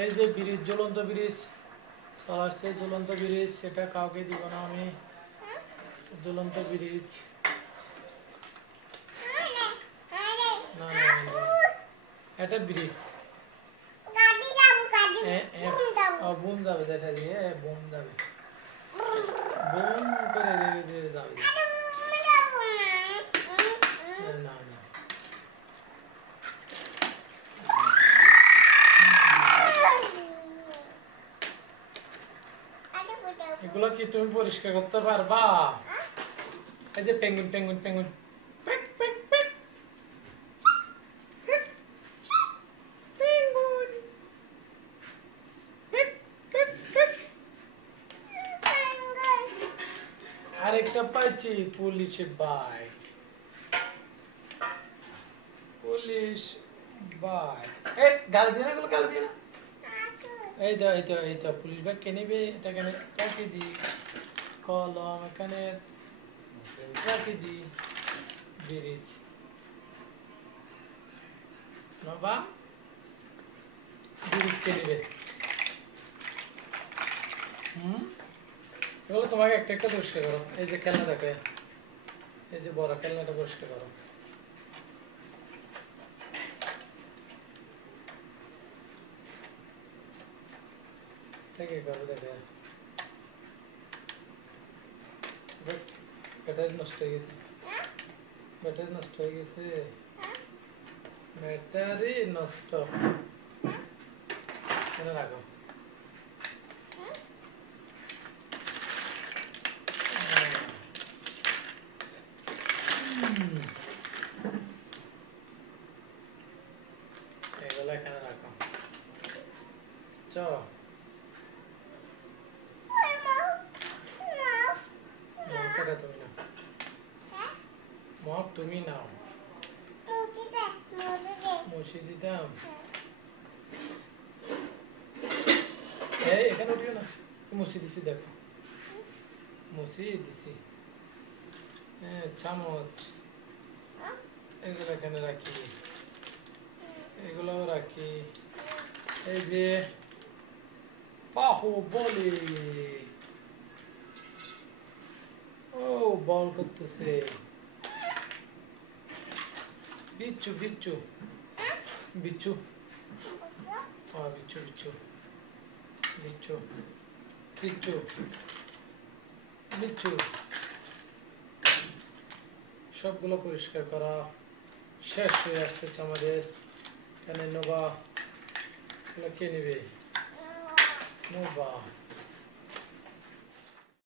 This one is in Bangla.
এই যে ব্রিজ, জ্বলন্ত ব্রিজ চালাচ্ছে, জ্বলন্ত ব্রিজ, সেটা কাউকে দিব না আমি। জ্বলন্ত ব্রিজ না, এটা ব্রিজ বুম যাবে, দেখা দিয়ে বুম যাবে, বুম করে যাবে। না না, এগুলো কি তুমি পরিষ্কার করতে পারবা? এই যে পেঙ্গুইন পেঙ্গুইন পেঙ্গুইন আরেকটা পাইছি, পুলিশ বাইক, পুলিশ বাইক। এই গাল দিয়ে না, গাল দিয়ে না। এই তো এই তো এই তো পুলিশ বাইক কে নেবে? এটা কেন রাখি দি, কলম এখানে রাখি দি, ব্রিজ বাবা, ব্রিজ কে নেবে? এগুলো তোমাকে একটা একটা পরিষ্কার করো। এই যে খেলনা দেখো, এই যে বড় খেলনাটা পরিষ্কার করো। ঠিক আছে, দেখো ব্যাটারি নষ্ট হয়ে গেছে, ব্যাটারি নষ্ট হয়ে গেছে, ব্যাটারি নষ্ট। এখানে রাখো। এগুলো এখানে রাখো। চলো তুমি নাও, মগ তুমি নাও, মুছি দিতাম। এই এখানে উঠিও না, মুছি দিছি, দেখো মুছি দিছি। হ্যাঁ, চামচ এগুলো এখানে রাখি, এগুলোও রাখি। এই যে বাহুবলী, ও বল করতেছে, বিচ্ছু বিচ্ছু বিচ্ছু, বিচ্ছু বিচ্ছু বিচ্ছু বিচ্ছু বিচ্ছু। সবগুলো পরিষ্কার করা শেষ হয়ে আসতেছে আমাদের। এখানে নোবা, কে নেবে? নোবা